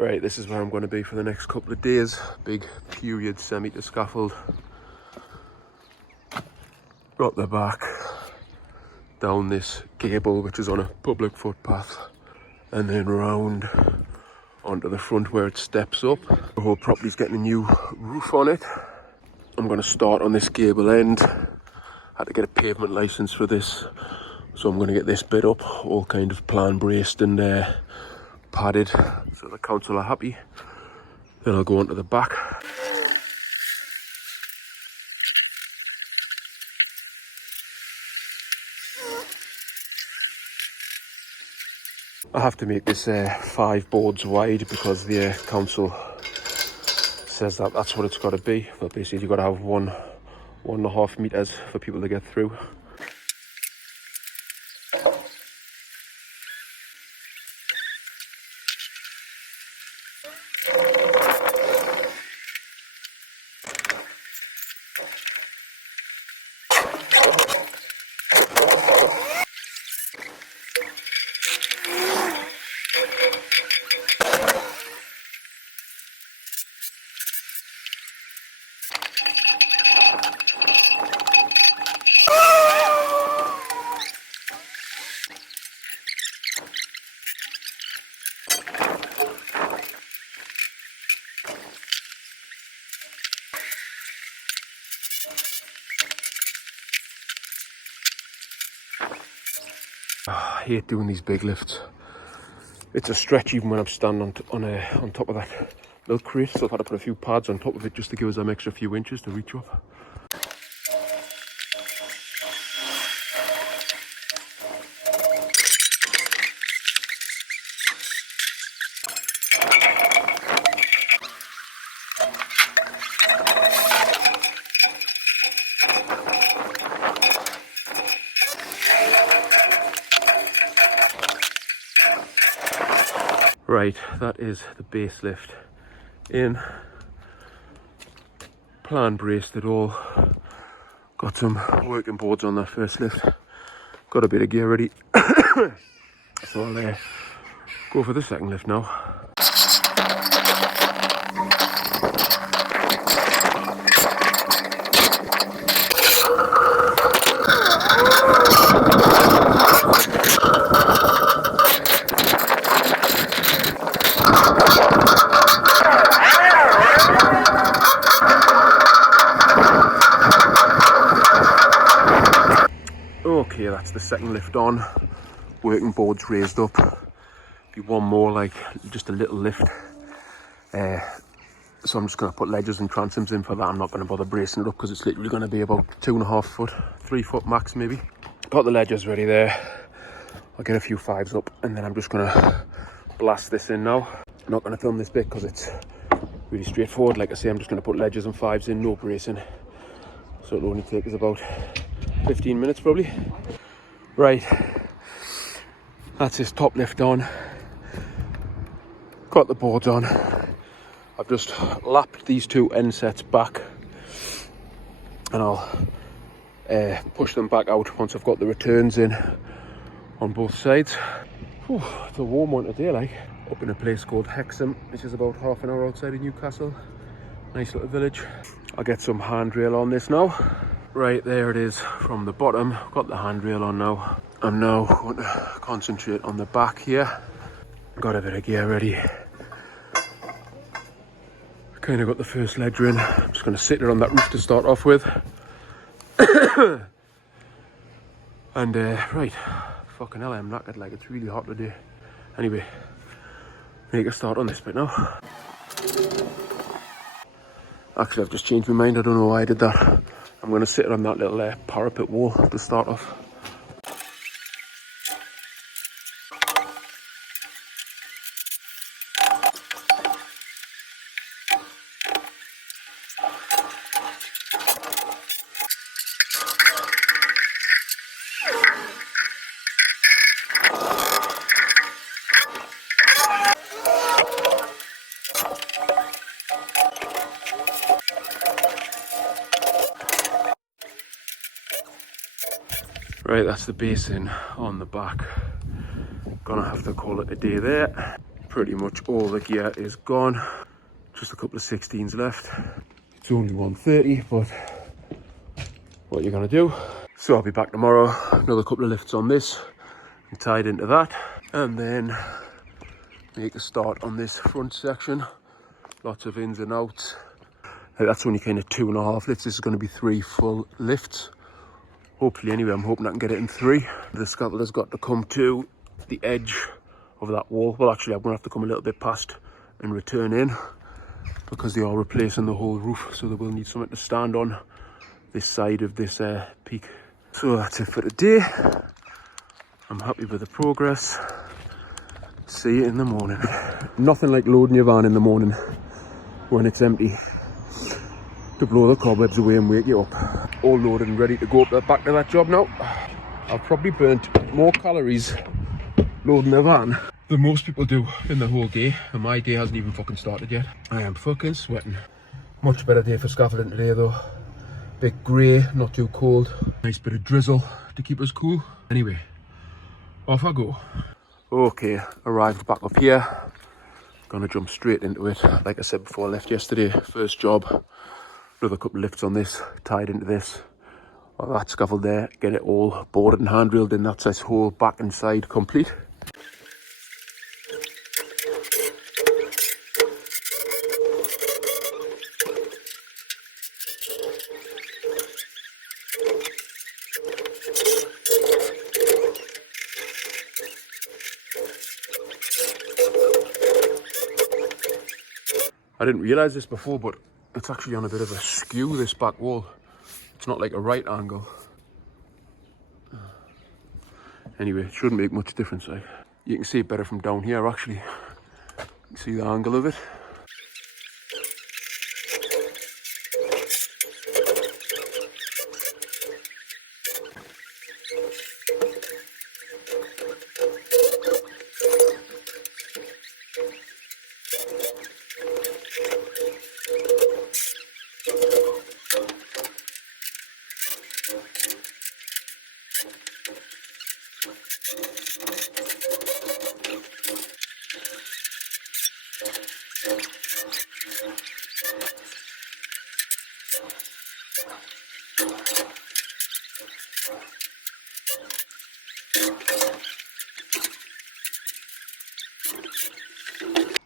Right, this is where I'm going to be for the next couple of days. Big period semi to scaffold. Got the back down this gable, which is on a public footpath, and then round onto the front where it steps up. The whole property's getting a new roof on it. I'm going to start on this gable end. Had to get a pavement license for this, so I'm going to get this bit up, all kind of plan braced and padded, so the council are happy. Then I'll go on to the back. I have to make this 5 boards wide because the council says that that's what it's got to be. But basically you've got to have 1.5 meters for people to get through. I hate doing these big lifts. It's a stretch even when I'm standing on top of that milk crate, so I've had to put a few pads on top of it just to give us an extra few inches to reach up. Right, that is the base lift in. Plan braced it all. Got some working boards on that first lift. Got a bit of gear ready. So I'll go for the second lift now. Okay, that's the second lift on. Working boards raised up. Be one more, like just a little lift. So I'm just going to put ledges and transoms in for that. I'm not going to bother bracing it up because it's literally going to be about 2.5 foot, 3 foot max maybe. Got the ledges ready there. I'll get a few 5s up and then I'm just going to blast this in now. I'm not going to film this bit because it's really straightforward. Like I say, I'm just going to put ledges and 5s in, no bracing. So it'll only take us about 15 minutes probably. Right, that's his top lift on. Got the boards on. I've just lapped these 2 end sets back and I'll push them back out once I've got the returns in on both sides. Whew, it's a warm one today, like. Up in a place called Hexham, which is about half an hour outside of Newcastle. Nice little village. I'll get some handrail on this now. Right, there it is from the bottom. Got the handrail on now. I'm now going to concentrate on the back here. Got a bit of gear ready. Kind of got the first ledge in. I'm just going to sit it on that roof to start off with. And right, fucking hell, I'm knackered, like it's really hot today. Anyway, make a start on this bit now. Actually, I've just changed my mind. I don't know why I did that. I'm going to sit on that little parapet wall to start off. Right, that's the basin on the back. Gonna have to call it a day there. pretty much all the gear is gone. Just a couple of 16s left. It's only 1:30, but what you're gonna do. So I'll be back tomorrow. Another couple of lifts on this and tied into that, and then make a start on this front section. Lots of ins and outs. That's only kind of 2.5 lifts. This is going to be 3 full lifts. Hopefully, anyway, I'm hoping I can get it in 3. The scaffolder's got to come to the edge of that wall. Well, actually, I'm going to have to come a little bit past and return in, because they are replacing the whole roof, so they will need something to stand on this side of this peak. So that's it for today. I'm happy with the progress. See you in the morning. Nothing like loading your van in the morning when it's empty to blow the cobwebs away and wake you up. All loaded and ready to go back to that job now. I've probably burnt more calories loading the van than most people do in the whole day, and my day hasn't even fucking started yet. I am fucking sweating. Much better day for scaffolding today though. Bit grey, not too cold. Nice bit of drizzle to keep us cool. Anyway, off I go. Okay, arrived back up here. Gonna jump straight into it. Like I said before, I left yesterday, first job. Another couple of lifts on this, tied into this. Well, that scaffold there, get it all boarded and handrailed in. That's this whole back and side complete. I didn't realise this before, but it's actually on a bit of a skew, this back wall. It's not like a right angle. Anyway, it shouldn't make much difference. Like, you can see it better from down here actually. You can see the angle of it.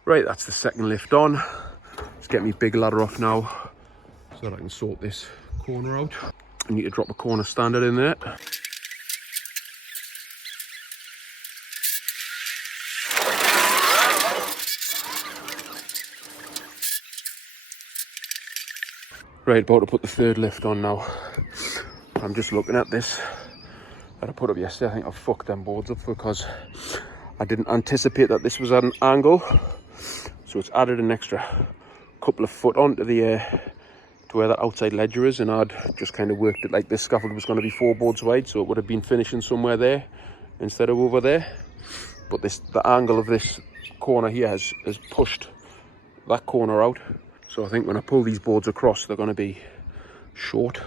Right, that's the second lift on. Let's get me big ladder off now so that I can sort this corner out. I need to drop a corner standard in there. Right, about to put the third lift on now. I'm just looking at this that I put up yesterday. I think I fucked them boards up because I didn't anticipate that this was at an angle. So it's added an extra couple of foot onto the to where that outside ledger is, and I'd just kind of worked it like this scaffold was going to be 4 boards wide, so it would have been finishing somewhere there instead of over there. But the angle of this corner here has pushed that corner out. So I think when I pull these boards across, they're going to be short.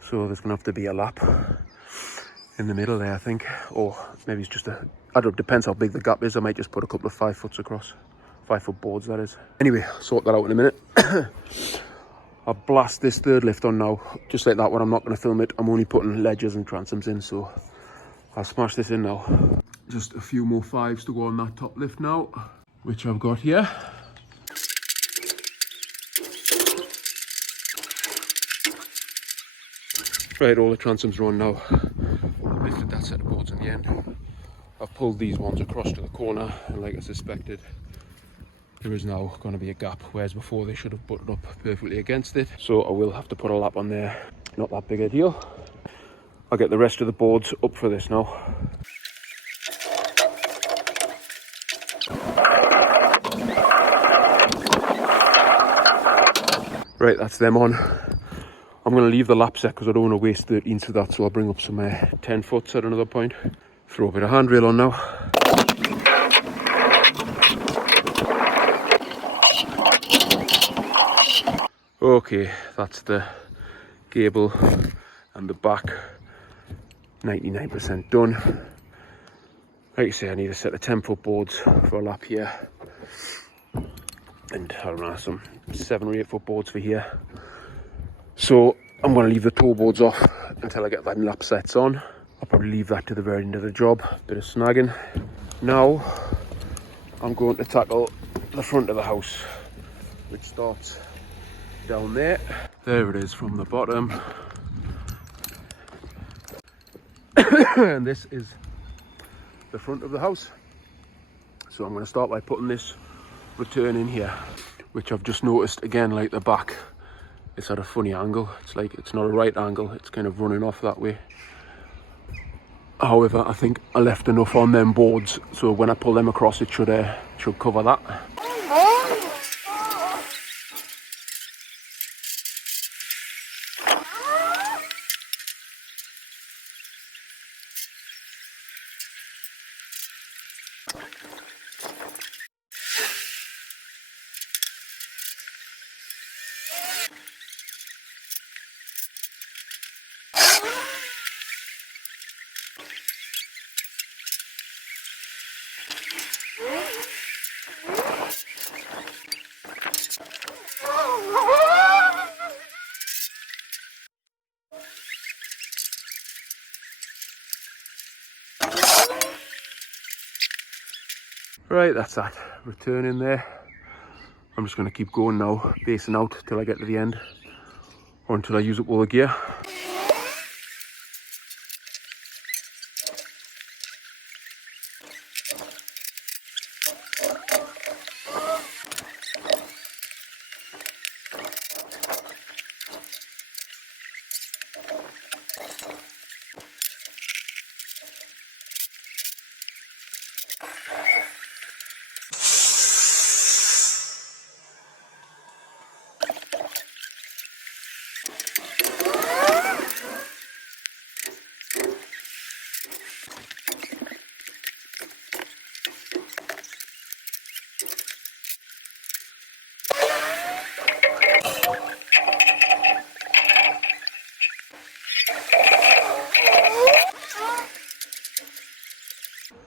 So there's going to have to be a lap in the middle there, I think. Or maybe it's just I don't know, depends how big the gap is. I might just put a couple of 5 foots across. 5 foot boards, that is. Anyway, sort that out in a minute. I'll blast this third lift on now. Just like that one, I'm not going to film it. I'm only putting ledgers and transoms in, so I'll smash this in now. Just a few more 5s to go on that top lift now, which I've got here. Right, all the transoms are on now. I've lifted that set of boards in the end. I've pulled these ones across to the corner, and like I suspected, there is now going to be a gap, whereas before they should have butted up perfectly against it. So I will have to put a lap on there. Not that big a deal. I'll get the rest of the boards up for this now. Right, that's them on. I'm going to leave the lap set because I don't want to waste 13 to that, so I'll bring up some 10 foots at another point. Throw a bit of handrail on now. Okay, that's the gable and the back 99% done. Like you say, I need a set of 10-foot boards for a lap here, and I don't know, some 7 or 8-foot boards for here. So I'm going to leave the toe boards off until I get them lap sets on. I'll probably leave that to the very end of the job, bit of snagging. Now I'm going to tackle the front of the house, which starts down there. There it is from the bottom. And this is the front of the house. So I'm going to start by putting this return in here, which I've just noticed again, like the back, it's at a funny angle. It's like, it's not a right angle, it's kind of running off that way. However, I think I left enough on them boards, so when I pull them across, it should cover that. Right, that's that. Return in there. I'm just going to keep going now, basing out till I get to the end, or until I use up all the gear.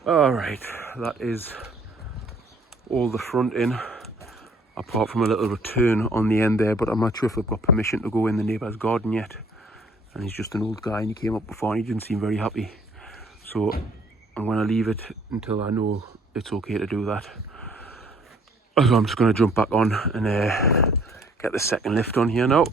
Alright, that is all the front in, apart from a little return on the end there, but I'm not sure if I've got permission to go in the neighbour's garden yet. And he's just an old guy and he came up before and he didn't seem very happy. So I'm going to leave it until I know it's okay to do that. So I'm just going to jump back on and get the second lift on here now.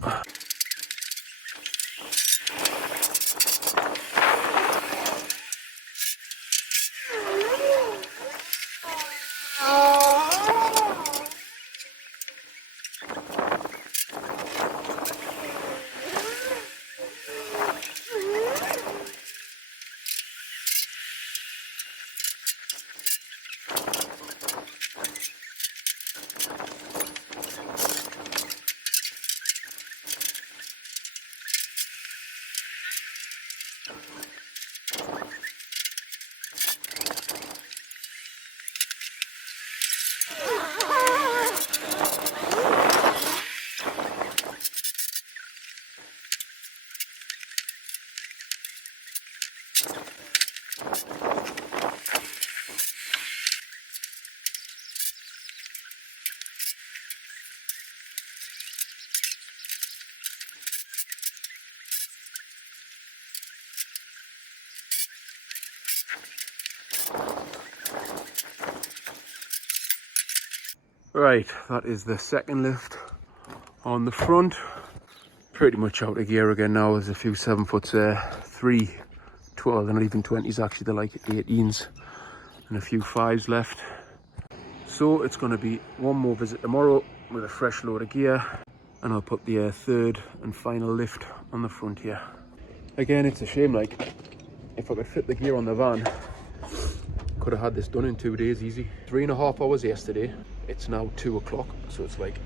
Right, that is the second lift on the front. Pretty much out of gear again now. There's a few 7-foots there, 3 12, they're not even 20s actually, they're like 18s, and a few 5s left. So it's going to be one more visit tomorrow with a fresh load of gear, and I'll put the third and final lift on the front here. Again, it's a shame, like, if I could fit the gear on the van, could have had this done in 2 days easy. 3.5 hours yesterday. It's now 2 o'clock, so it's like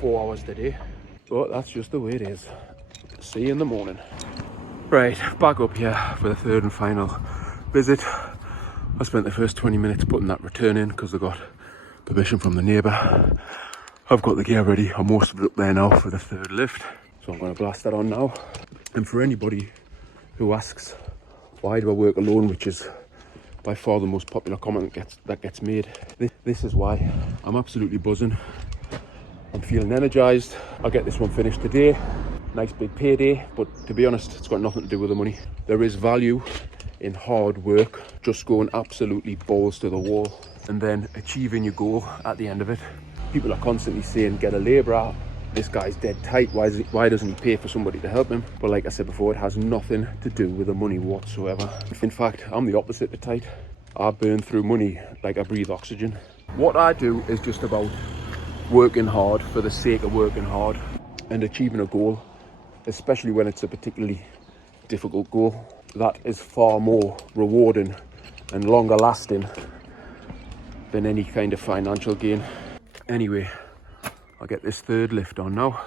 4 hours today. But that's just the way it is. See you in the morning. Right, back up here for the third and final visit. I spent the first 20 minutes putting that return in because I got permission from the neighbour. I've got the gear ready. I'm most of it up there now for the third lift. So I'm going to blast that on now. And for anybody who asks, why do I work alone, which is by far the most popular comment that gets made. This is why I'm absolutely buzzing. I'm feeling energized. I'll get this one finished today. Nice big payday, but to be honest, it's got nothing to do with the money. There is value in hard work, just going absolutely balls to the wall and then achieving your goal at the end of it. People are constantly saying, get a labourer, this guy's dead tight, why doesn't he pay for somebody to help him? But like I said before, it has nothing to do with the money whatsoever. In fact, I'm the opposite of tight. I burn through money like I breathe oxygen. What I do is just about working hard for the sake of working hard and achieving a goal, especially when it's a particularly difficult goal. That is far more rewarding and longer lasting than any kind of financial gain. Anyway, I'll get this third lift on now.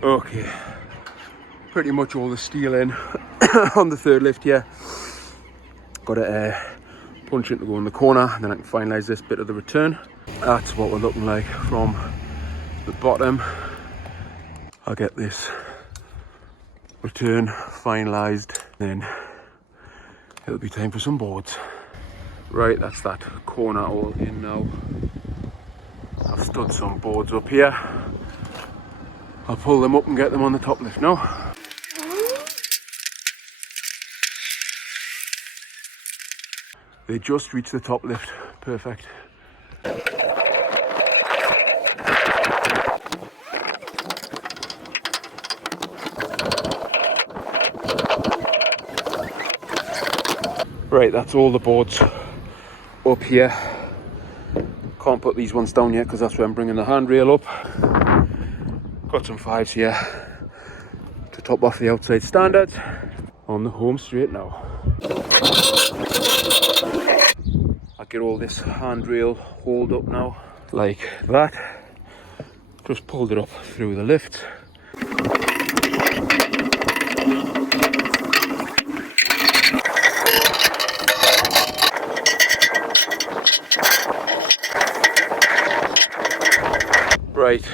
Okay, pretty much all the steel in on the third lift here. Got to punch it to go in the corner, and then I can finalise this bit of the return. That's what we're looking like from the bottom. I'll get this return finalised, then it'll be time for some boards. Right, that's that corner all in now. I've stood some boards up here. I'll pull them up and get them on the top lift now. They just reached the top lift. Perfect. Right, that's all the boards up here. Can't put these ones down yet because that's where I'm bringing the handrail up. Got some 5s here to top off the outside standards. On the home straight now. I'll get all this handrail hauled up now, like that. Just pulled it up through the lift. Right,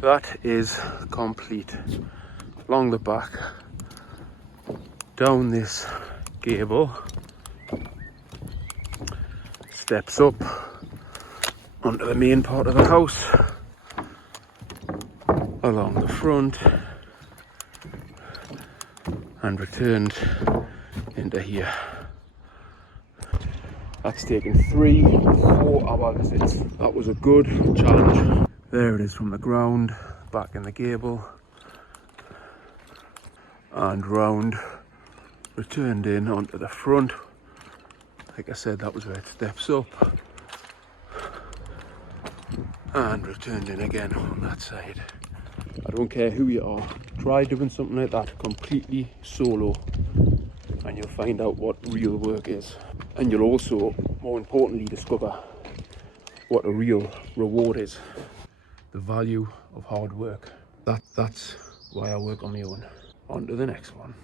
that is complete. Along the back, down this gable, steps up onto the main part of the house, along the front, and returned into here. That's taken 3-4 hour visits. That was a good challenge. There it is from the ground, back in the gable, and round, returned in onto the front. Like I said, that was where it steps up, and returned in again on that side. I don't care who you are, try doing something like that completely solo, and you'll find out what real work is. And you'll also, more importantly, discover what a real reward is. The value of hard work. That's why I work on my own. On to the next one.